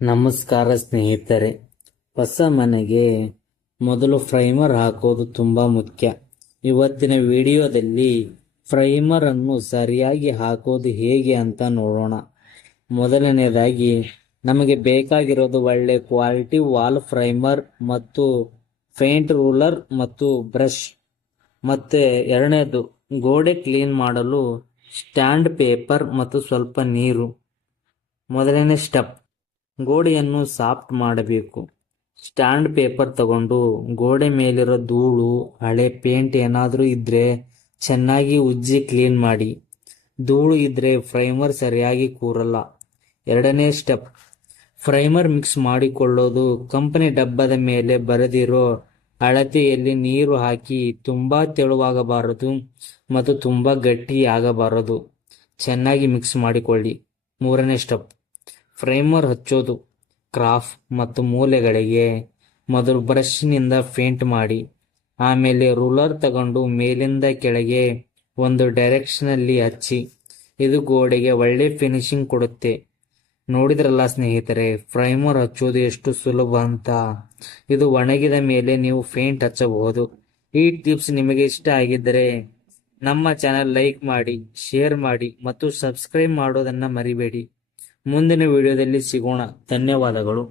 ನಮಸ್ಕಾರ ಸ್ನೇಹಿತರೆ. ಹೊಸ ಮನೆಗೆ ಮೊದಲು ಪ್ರೈಮರ್ ಹಾಕೋದು ತುಂಬ ಮುಖ್ಯ. ಇವತ್ತಿನ ವಿಡಿಯೋದಲ್ಲಿ ಪ್ರೈಮರ್ ಅನ್ನು ಸರಿಯಾಗಿ ಹಾಕೋದು ಹೇಗೆ ಅಂತ ನೋಡೋಣ. ಮೊದಲನೇದಾಗಿ ನಮಗೆ ಬೇಕಾಗಿರೋದು ಒಳ್ಳೆ ಕ್ವಾಲಿಟಿ ವಾಲ್ ಪ್ರೈಮರ್ ಮತ್ತು ಪೇಂಟ್ ರೂಲರ್ ಮತ್ತು ಬ್ರಷ್. ಮತ್ತೆ ಎರಡನೇದು ಗೋಡೆ ಕ್ಲೀನ್ ಮಾಡಲು ಸ್ಟ್ಯಾಂಡ್ ಪೇಪರ್ ಮತ್ತು ಸ್ವಲ್ಪ ನೀರು. ಮೊದಲನೇ ಸ್ಟೆಪ್, ಗೋಡೆಯನ್ನು ಸಾಫ್ಟ್ ಮಾಡಬೇಕು. ಸ್ಟ್ಯಾಂಡ್ ಪೇಪರ್ ತಗೊಂಡು ಗೋಡೆ ಮೇಲಿರೋ ಧೂಳು, ಹಳೆ ಪೇಂಟ್ ಏನಾದರೂ ಇದ್ರೆ ಚೆನ್ನಾಗಿ ಉಜ್ಜಿ ಕ್ಲೀನ್ ಮಾಡಿ. ಧೂಳು ಇದ್ರೆ ಪ್ರೈಮರ್ ಸರಿಯಾಗಿ ಕೂರಲ್ಲ. ಎರಡನೇ ಸ್ಟೆಪ್, ಪ್ರೈಮರ್ ಮಿಕ್ಸ್ ಮಾಡಿಕೊಳ್ಳೋದು. ಕಂಪನಿ ಡಬ್ಬದ ಮೇಲೆ ಬರೆದಿರೋ ಅಳತೆಯಲ್ಲಿ ನೀರು ಹಾಕಿ. ತುಂಬಾ ತೆಳುವಾಗಬಾರದು ಮತ್ತು ತುಂಬಾ ಗಟ್ಟಿ ಆಗಬಾರದು. ಚೆನ್ನಾಗಿ ಮಿಕ್ಸ್ ಮಾಡಿಕೊಳ್ಳಿ. ಮೂರನೇ ಸ್ಟೆಪ್, ಪ್ರೈಮರ್ ಹಚ್ಚೋದು. ಕ್ರಾಫ್ ಮತ್ತು ಮೂಲೆಗಳಿಗೆ ಮೊದಲು ಬ್ರಷ್ನಿಂದ ಪೇಂಟ್ ಮಾಡಿ. ಆಮೇಲೆ ರೂಲರ್ ತಗೊಂಡು ಮೇಲಿಂದ ಕೆಳಗೆ ಒಂದು ಡೈರೆಕ್ಷನಲ್ಲಿ ಹಚ್ಚಿ. ಇದು ಗೋಡೆಗೆ ಒಳ್ಳೆ ಫಿನಿಶಿಂಗ್ ಕೊಡುತ್ತೆ. ನೋಡಿದ್ರಲ್ಲ ಸ್ನೇಹಿತರೆ, ಪ್ರೈಮರ್ ಹಚ್ಚೋದು ಎಷ್ಟು ಸುಲಭ ಅಂತ. ಇದು ಒಣಗಿದ ಮೇಲೆ ನೀವು ಪೇಂಟ್ ಹಚ್ಚಬಹುದು. ಈ ಟಿಪ್ಸ್ ನಿಮಗೆ ಇಷ್ಟ ಆಗಿದ್ದರೆ ನಮ್ಮ ಚಾನೆಲ್ ಲೈಕ್ ಮಾಡಿ, ಶೇರ್ ಮಾಡಿ ಮತ್ತು ಸಬ್ಸ್ಕ್ರೈಬ್ ಮಾಡೋದನ್ನ ಮರಿಬೇಡಿ. ಮುಂದಿನ ವಿಡಿಯೋದಲ್ಲಿ ಸಿಗೋಣ. ಧನ್ಯವಾದಗಳು.